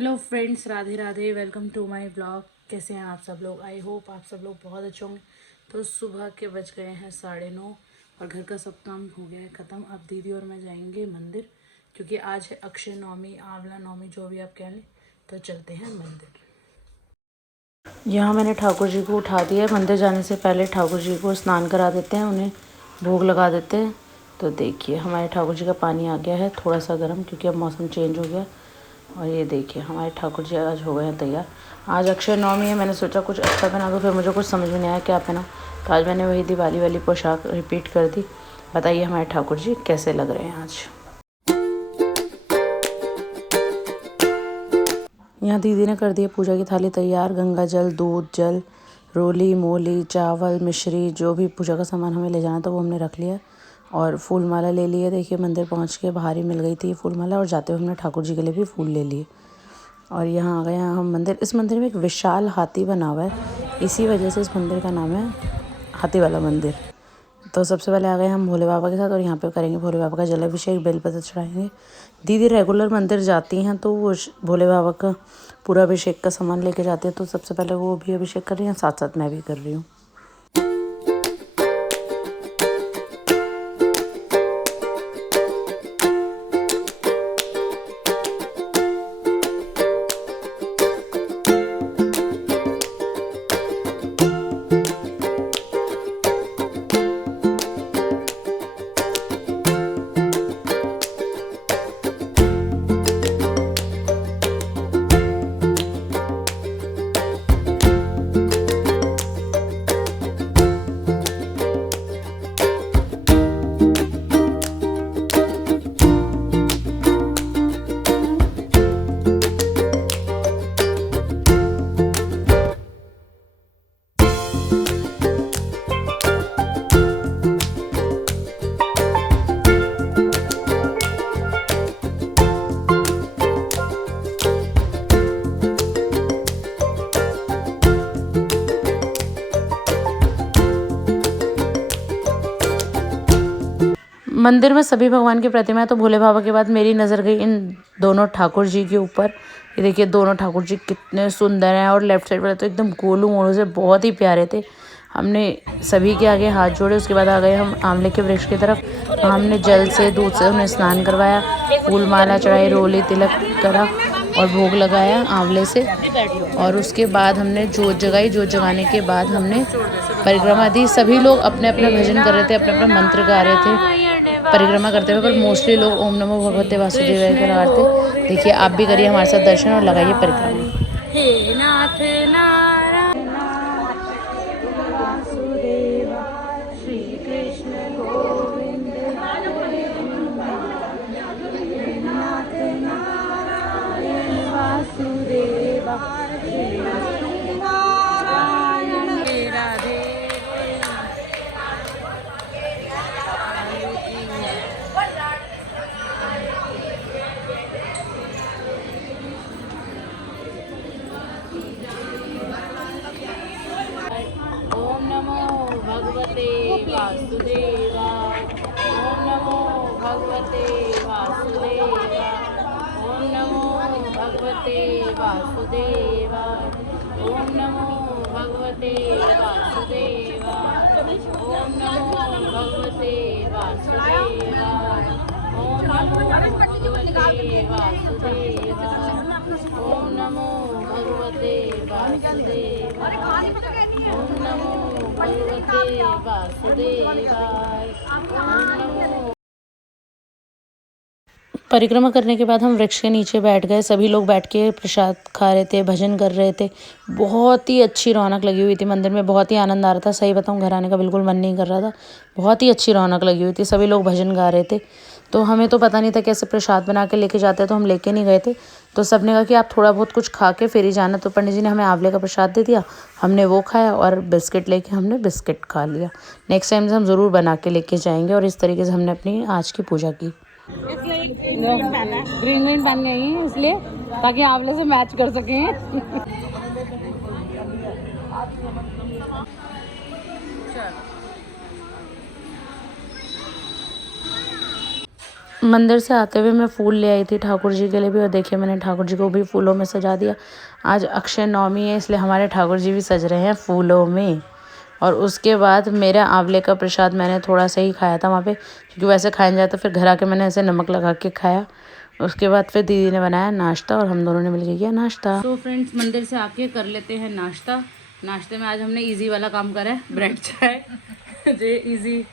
Hello friends, Radhe Radhe. Welcome to my blog. कैसे हैं आप सब लोग? आई होप आप सब लोग बहुत अच्छे होंगे। तो सुबह के बज गए हैं 9:30 और घर का सब काम हो गया है ख़त्म। अब दीदी और मैं जाएंगे मंदिर, क्योंकि आज है अक्षय नवमी, आंवला नवमी, जो भी आप कह लें। तो चलते हैं मंदिर। यहाँ मैंने ठाकुर जी को उठा दिया है। मंदिर जाने से पहले ठाकुर जी को स्नान करा देते हैं, उन्हें भोग लगा देते हैं। तो देखिए हमारे ठाकुर जी का पानी आ गया है, थोड़ा सा गर्म, क्योंकि अब मौसम चेंज हो गया। और ये देखिए हमारे ठाकुर जी आज हो गए हैं तैयार। आज अक्षय नवमी है, मैंने सोचा कुछ अच्छा बना दो, फिर मुझे कुछ समझ में नहीं आया क्या पहना। तो आज मैंने वही दिवाली वाली पोशाक रिपीट कर दी। बताइए हमारे ठाकुर जी कैसे लग रहे हैं आज। यहाँ दीदी ने कर दिया पूजा की थाली तैयार। गंगा जल, दूध जल, रोली मोली, चावल, मिश्री, जो भी पूजा का सामान हमें ले जाना था वो हमने रख लिया। और फूल माला ले लिए। देखिए मंदिर पहुँच के बाहर ही मिल गई थी ये फूल माला, और जाते हुए हमने ठाकुर जी के लिए भी फूल ले लिए। और यहाँ आ गए हैं हम मंदिर। इस मंदिर में एक विशाल हाथी बना हुआ है, इसी वजह से इस मंदिर का नाम है हाथी वाला मंदिर। तो सबसे पहले आ गए हम भोले बाबा के साथ, और यहाँ पे करेंगे भोले बाबा का जलाभिषेक, बेलपत्र चढ़ाएंगे। दीदी रेगुलर मंदिर जाती हैं तो वो भोले बाबा का पूरा अभिषेक का सामान लेके जाती हैं। तो सबसे पहले वो भी अभिषेक कर रही हैं, साथ साथ मैं भी कर रही हूँ। मंदिर में सभी भगवान की प्रतिमा है, तो भोले बाबा के बाद मेरी नज़र गई इन दोनों ठाकुर जी के ऊपर। ये देखिए दोनों ठाकुर जी कितने सुंदर हैं, और लेफ्ट साइड वाले तो एकदम गोलू मोलू से बहुत ही प्यारे थे। हमने सभी के आगे हाथ जोड़े। उसके बाद आ गए हम आंवले के वृक्ष की तरफ। हमने जल से, दूध से उन्हें स्नान करवाया, फूल माला चढ़ाई, रोली तिलक करा और भोग लगाया आंवले से। और उसके बाद हमने जोत जगाई। जोत जगाने के बाद हमने परिक्रमा दी। सभी लोग अपने अपने भजन कर रहे थे, अपने अपने मंत्र गा रहे थे परिक्रमा करते हुए, पर मोस्टली लोग ओम नमो भगवते वासुदेवाय करा रहे थे। देखिए आप भी करिए हमारे साथ दर्शन और लगाइए परिक्रमा। हे नाथ नारायण वासुदेव, श्री कृष्ण गोविंद हे नाथ नारायण वासुदेव, नारायण हे राधे। ओम नमो भगवते वासुदेवाय। ओम नमो भगवते वासुदेवाय। ओम नमो भगवते वासुदेवाय। ओम नमो भगवते वासुदेवाय। ओम नमो भगवते वासुदेवाय। ओम नमो भगवते वासुदेवाय। ओम नमो भगवते वासुदेवाय। ओम नमो भगवते वासुदेवाय। ओम नमो। परिक्रमा करने के बाद हम वृक्ष के नीचे बैठ गए। सभी लोग बैठ के प्रसाद खा रहे थे, भजन कर रहे थे। बहुत ही अच्छी रौनक लगी हुई थी मंदिर में, बहुत ही आनंद आ रहा था। सही बताऊं घर आने का बिल्कुल मन नहीं कर रहा था, बहुत ही अच्छी रौनक लगी हुई थी। सभी लोग भजन गा रहे थे। तो हमें तो पता नहीं था कैसे प्रसाद बना के लेके जाते हैं, तो हम लेके नहीं गए थे। तो सब ने कहा कि आप थोड़ा बहुत कुछ खा के फिर ही जाना। तो पंडित जी ने हमें आंवले का प्रसाद दे दिया, हमने वो खाया, और बिस्किट लेके हमने बिस्किट खा लिया। नेक्स्ट टाइम से हम ज़रूर बना के लेके जाएंगे। और इस तरीके से हमने अपनी आज की पूजा की। ग्रीन ग्रीन पहन गई हैं इसलिए, ताकि आंवले से मैच कर सकें। मंदिर से आते हुए मैं फूल ले आई थी ठाकुर जी के लिए भी, और देखिए मैंने ठाकुर जी को भी फूलों में सजा दिया। आज अक्षय नवमी है, इसलिए हमारे ठाकुर जी भी सज रहे हैं फूलों में। और उसके बाद मेरा आंवले का प्रसाद मैंने थोड़ा सा ही खाया था वहाँ पे, क्योंकि वैसे खाया जाए तो फिर घर आके मैंने ऐसे नमक लगा के खाया। उसके बाद फिर दीदी ने बनाया नाश्ता और हम दोनों ने मिलकर किया नाश्ता। तो फ्रेंड्स, मंदिर से आके कर लेते हैं नाश्ता। नाश्ते में आज हमने इजी वाला काम करा है, ब्रेड चाय। जो इजी,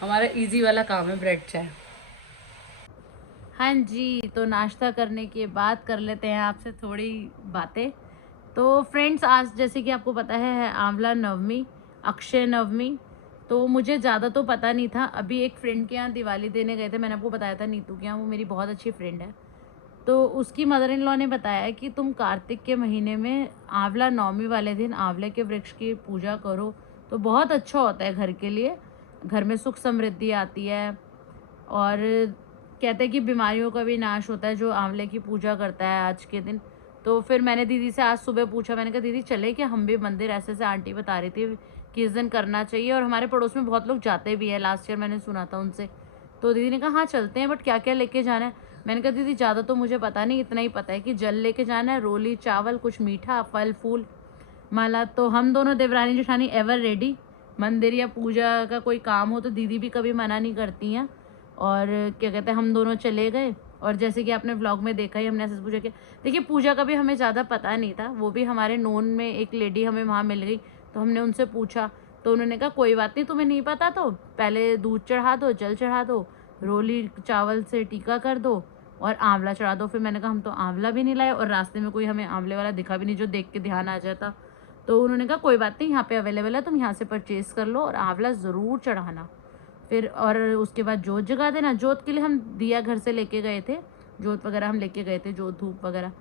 हमारा इजी वाला काम है ब्रेड चाय। हाँ जी, तो नाश्ता करने के बाद कर लेते हैं आपसे थोड़ी बातें। तो फ्रेंड्स, आज जैसे कि आपको पता है आंवला नवमी, अक्षय नवमी। तो मुझे ज़्यादा तो पता नहीं था। अभी एक फ्रेंड के यहाँ दिवाली देने गए थे, मैंने आपको बताया था नीतू के यहाँ, वो मेरी बहुत अच्छी फ्रेंड है। तो उसकी मदर इन लॉ ने बताया कि तुम कार्तिक के महीने में आंवला नवमी वाले दिन आंवले के वृक्ष की पूजा करो, तो बहुत अच्छा होता है घर के लिए, घर में सुख समृद्धि आती है। और कहते हैं कि बीमारियों का भी नाश होता है जो आंवले की पूजा करता है आज के दिन। तो फिर मैंने दीदी से आज सुबह पूछा, मैंने कहा दीदी चले कि हम भी मंदिर, ऐसे ऐसे आंटी बता रही थी कि इस दिन करना चाहिए, और हमारे पड़ोस में बहुत लोग जाते भी है, लास्ट ईयर मैंने सुना था उनसे। तो दीदी ने कहा हाँ चलते हैं, बट क्या क्या लेके जाना है। मैंने कहा दीदी ज़्यादा तो मुझे पता नहीं, इतना ही पता है कि जल लेके जाना है, रोली चावल, कुछ मीठा, फल फूल, माला। तो हम दोनों देवरानी जेठानी एवर रेडी। मंदिर या पूजा का कोई काम हो तो दीदी भी कभी मना नहीं करती हैं। और क्या कहते हैं, हम दोनों चले गए। और जैसे कि आपने व्लॉग में देखा ही, हमने ऐसे पूजा किया। देखिए पूजा का भी हमें ज़्यादा पता नहीं था, वो भी हमारे नोन में एक लेडी हमें वहाँ मिल गई, तो हमने उनसे पूछा। तो उन्होंने कहा कोई बात नहीं, तुम्हें नहीं पता तो पहले दूध चढ़ा दो, जल चढ़ा दो, रोली चावल से टीका कर दो और आंवला चढ़ा दो। फिर मैंने कहा हम तो आंवला भी नहीं लाए, और रास्ते में कोई हमें आंवले वाला दिखा भी नहीं जो देख के ध्यान आ जाता। तो उन्होंने कहा कोई बात नहीं, यहाँ पे अवेलेबल है, तुम यहाँ से परचेज़ कर लो और आंवला ज़रूर चढ़ाना। फिर और उसके बाद जोत जगा देना। जोत के लिए हम दिया घर से लेके गए थे, जोत वगैरह हम लेके गए थे, जोत धूप वगैरह।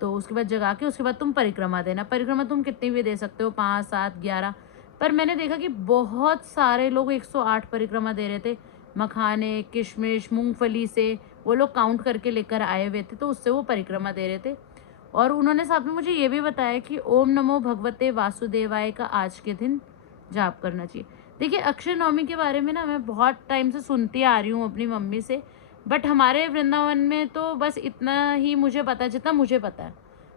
तो उसके बाद जगा के उसके बाद तुम परिक्रमा देना। परिक्रमा तुम कितनी भी दे सकते हो, 5, 7, 11। पर मैंने देखा कि बहुत सारे लोग 108 परिक्रमा दे रहे थे। मखाने, किशमिश, मूंगफली से वो लोग काउंट करके लेकर आए हुए थे, तो उससे वो परिक्रमा दे रहे थे। और उन्होंने साथ में मुझे ये भी बताया कि ओम नमो भगवते वासुदेवाय का आज के दिन जाप करना चाहिए। देखिए अक्षय नवमी के बारे में ना मैं बहुत टाइम से सुनती आ रही हूँ अपनी मम्मी से, बट हमारे वृंदावन में तो बस इतना ही मुझे पता है जितना मुझे पता है।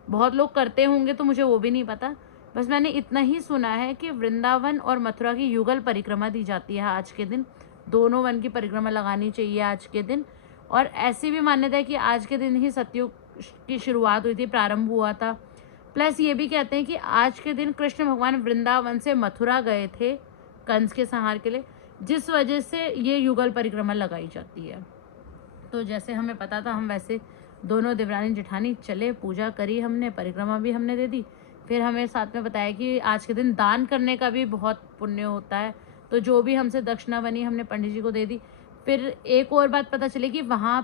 बहुत लोग करते होंगे तो मुझे वो भी नहीं पता। बस मैंने इतना ही सुना है कि वृंदावन और मथुरा की युगल परिक्रमा दी जाती है आज के दिन। दोनों वन की परिक्रमा लगानी चाहिए आज के दिन। और ऐसी भी मान्यता है कि आज के दिन ही सतयुग की शुरुआत हुई थी, प्रारंभ हुआ था। प्लस ये भी कहते हैं कि आज के दिन कृष्ण भगवान वृंदावन से मथुरा गए थे कंस के संहार के लिए, जिस वजह से ये युगल परिक्रमा लगाई जाती है। तो जैसे हमें पता था, हम वैसे दोनों देवरानी जेठानी चले, पूजा करी हमने, परिक्रमा भी हमने दे दी। फिर हमें साथ में बताया कि आज के दिन दान करने का भी बहुत पुण्य होता है, तो जो भी हमसे दक्षिणा बनी हमने पंडित जी को दे दी। फिर एक और बात पता चली कि वहाँ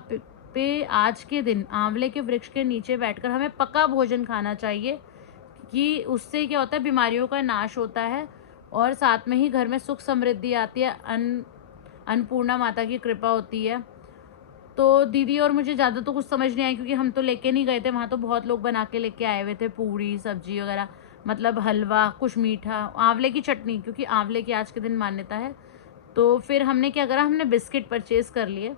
पे आज के दिन आंवले के वृक्ष के नीचे बैठकर हमें पका भोजन खाना चाहिए, कि उससे क्या होता है, बीमारियों का नाश होता है और साथ में ही घर में सुख समृद्धि आती है, अन्नपूर्णा माता की कृपा होती है। तो दीदी और मुझे ज़्यादा तो कुछ समझ नहीं आया, क्योंकि हम तो लेके नहीं गए थे, वहाँ तो बहुत लोग बना के लेके आए हुए थे, पूड़ी सब्जी वगैरह, मतलब हलवा, कुछ मीठा, आंवले की चटनी, क्योंकि आंवले की आज के दिन मान्यता है। तो फिर हमने क्या करा, हमने बिस्किट परचेज़ कर लिए,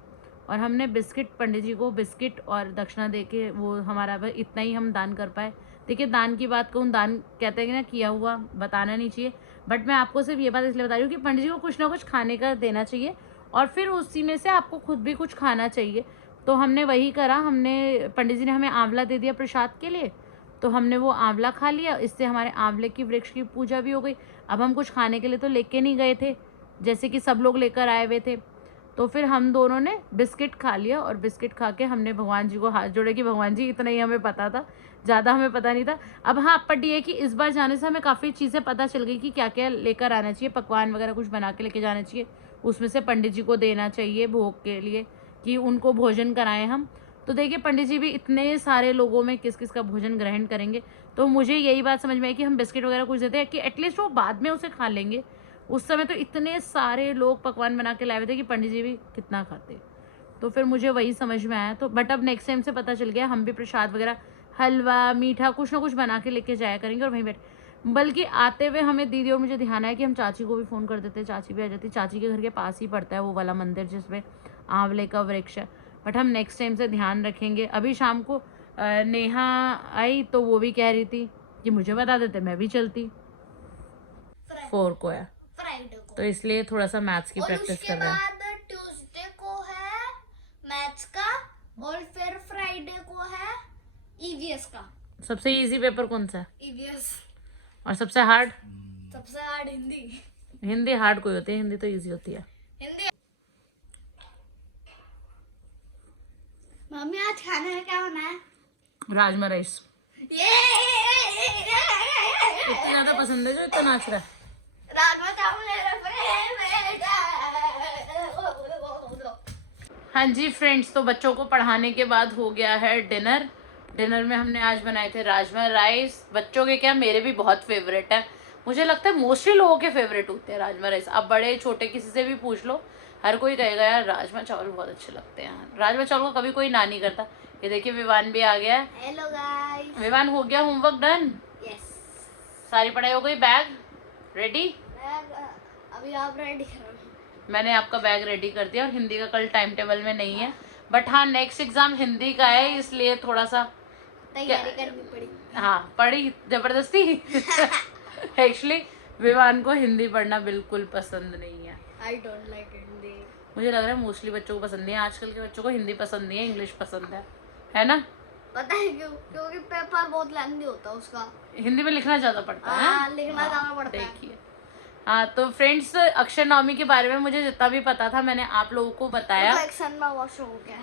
और हमने बिस्किट, पंडित जी को बिस्किट और दक्षिणा दे के, वो हमारा इतना ही हम दान कर पाए। देखिए दान की बात कहूँ, दान कहते हैं कि ना किया हुआ बताना नहीं चाहिए, बट मैं आपको सिर्फ ये बात इसलिए बता रही हूँ कि पंडित जी को कुछ ना कुछ खाने का देना चाहिए, और फिर उसी में से आपको खुद भी कुछ खाना चाहिए। तो हमने वही करा, हमने, पंडित जी ने हमें आंवला दे दिया प्रसाद के लिए, तो हमने वो आंवला खा लिया। इससे हमारे आंवले की वृक्ष की पूजा भी हो गई। अब हम कुछ खाने के लिए तो लेके नहीं गए थे, जैसे कि सब लोग लेकर आए हुए थे। तो फिर हम दोनों ने बिस्किट खा लिया, और बिस्किट खा के हमने भगवान जी को हाथ जोड़े कि भगवान जी, इतना ही हमें पता था, ज़्यादा हमें पता नहीं था। अब हाँ, बट ये कि इस बार जाने से हमें काफ़ी चीज़ें पता चल गई कि क्या क्या लेकर आना चाहिए, पकवान वगैरह कुछ बना के लेके जाना चाहिए, उसमें से पंडित जी को देना चाहिए भोग के लिए, कि उनको भोजन कराएं हम। तो देखिए पंडित जी भी इतने सारे लोगों में किस किस का भोजन ग्रहण करेंगे। तो मुझे यही बात समझ में आई कि हम बिस्किट वगैरह कुछ देते हैं कि एटलीस्ट वो बाद में उसे खा लेंगे। उस समय तो इतने सारे लोग पकवान बना के लाए हुए थे कि पंडित जी भी कितना खाते। तो फिर मुझे वही समझ में आया। तो बट अब नेक्स्ट टाइम से पता चल गया, हम भी प्रसाद वगैरह, हलवा, मीठा, कुछ ना कुछ बना के लेके जाया करेंगे, और वहीं बैठ। बल्कि आते हुए हमें दीदी और मुझे ध्यान आया कि हम चाची को भी फ़ोन कर देते, चाची भी आ जाती। चाची के घर के पास ही पड़ता है वो वाला मंदिर जिसमें आंवले का वृक्ष है। बट हम नेक्स्ट टाइम से ध्यान रखेंगे। अभी शाम को नेहा आई तो वो भी कह रही थी कि मुझे बता देते मैं भी चलती। 4 को है फ्राइडे को, तो इसलिए थोड़ा सा मैथ्स की प्रैक्टिस कर रहा है। और उसके बाद ट्यूसडे को है मैथ्स का, और फिर फ्राइडे को है ईवीएस का। सबसे इजी पेपर कौन सा है? ईवीएस। और सबसे हार्ड? सबसे हार्ड हिंदी। हिंदी हार्ड कोई होती है, हिंदी तो इजी होती है। हिंदी। मम्मी आज खाने में क्या बना है? राजमा राइस। ये इतना ज्यादा पसंद है जो इतना नाच रहा है। राजमा चावल मेरा फेवरेट है। हाँ जी फ्रेंड्स, तो बच्चों को पढ़ाने के बाद हो गया है डिनर। डिनर में हमने आज बनाए थे राजमा राइस। बच्चों के क्या, मेरे भी बहुत फेवरेट है। मुझे लगता है मोस्टली लोगों के फेवरेट होते हैं राजमा राइस। अब बड़े छोटे किसी से भी पूछ लो, हर कोई कहेगा यार राजमा चावल बहुत अच्छे लगते हैं। राजमा चावल को कभी कोई ना नहीं करता। ये देखिए विवान भी आ गया है। Hello guys. विवान, हो गया होमवर्क डन? यस। सारी पढ़ाई हो गई? Bag ready? अभी आप रेडी करो। मैंने आपका बैग रेडी कर दिया। और हिंदी का कल टाइम टेबल में नहीं है, बट हाँ नेक्स्ट एग्जाम हिंदी का है, इसलिए थोड़ा सा तैयारी करनी पड़ी। हाँ पढ़ी जबरदस्ती। एक्चुअली विवान को हिंदी पढ़ना बिल्कुल पसंद नहीं है। I don't like Hindi. मुझे लग रहा है मोस्टली बच्चों को पसंद नहीं है। आजकल के बच्चों को हिंदी पसंद नहीं है, इंग्लिश पसंद है ना? पता है क्यों? क्योंकि पेपर बहुत लेंथी होता है उसका। हिंदी में लिखना ज्यादा पड़ता है। हाँ, लिखना ज्यादा पड़ता है। देखिए हाँ, तो फ्रेंड्स अक्षय नवमी के बारे में मुझे जितना भी पता था मैंने आप लोगों को बताया। तो एक्शन में वॉश हो गया।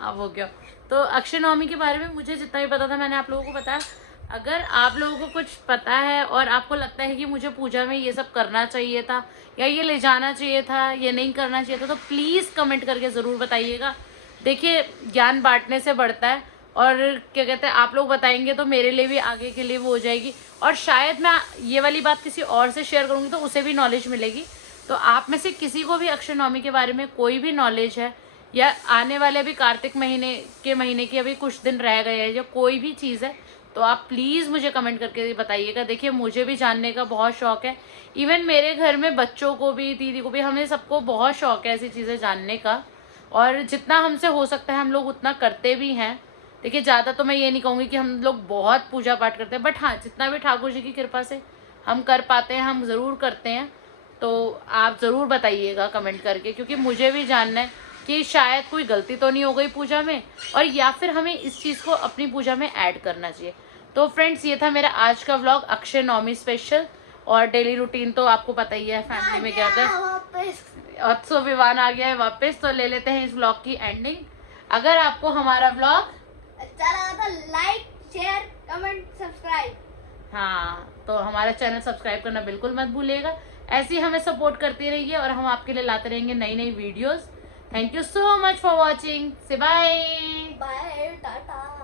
अब हो गया। तो अक्षय नवमी के बारे में मुझे जितना भी पता था मैंने आप लोगों को बताया। अगर आप लोगों को कुछ पता है और आपको लगता है कि मुझे पूजा में ये सब करना चाहिए था, या ये ले जाना चाहिए था, ये नहीं करना चाहिए था, तो प्लीज़ कमेंट करके ज़रूर बताइएगा। देखिए ज्ञान बांटने से बढ़ता है, और क्या कहते हैं, आप लोग बताएंगे तो मेरे लिए भी आगे के लिए वो हो जाएगी। और शायद मैं ये वाली बात किसी और से शेयर करूँगी तो उसे भी नॉलेज मिलेगी। तो आप में से किसी को भी अक्षय नवमी के बारे में कोई भी नॉलेज है, या आने वाले अभी कार्तिक महीने की अभी कुछ दिन रह गए हैं, या कोई भी चीज़ है, तो आप प्लीज़ मुझे कमेंट करके बताइएगा। देखिए मुझे भी जानने का बहुत शौक है। इवन मेरे घर में बच्चों को भी, दीदी को भी, हमें सबको बहुत शौक है ऐसी चीज़ें जानने का। और जितना हमसे हो सकता है हम लोग उतना करते भी हैं। देखिए ज़्यादा तो मैं ये नहीं कहूँगी कि हम लोग बहुत पूजा पाठ करते हैं, बट हाँ जितना भी ठाकुर जी की कृपा से हम कर पाते हैं हम ज़रूर करते हैं। तो आप ज़रूर बताइएगा कमेंट करके, क्योंकि मुझे भी जानना है कि शायद कोई गलती तो नहीं हो गई पूजा में, और या फिर हमें इस चीज़ को अपनी पूजा में ऐड करना चाहिए। तो फ्रेंड्स ये था मेरा आज का व्लॉग अक्षय नवमी स्पेशल। और डेली रूटीन तो आपको पता ही है फैमिली में क्या होता है। और सो विवान आ गया है वापस, तो ले लेते हैं इस व्लॉग की एंडिंग। अगर आपको हमारा व्लॉग अच्छा लगा तो लाइक, शेयर, कमेंट, सब्सक्राइब। हाँ, तो हमारा चैनल सब्सक्राइब करना बिल्कुल मत भूलिएगा। ऐसे ही हमें सपोर्ट करते रहिए और हम आपके लिए लाते रहेंगे नई नई videos. Thank you so much for watching. से बाय बाय, टाटा।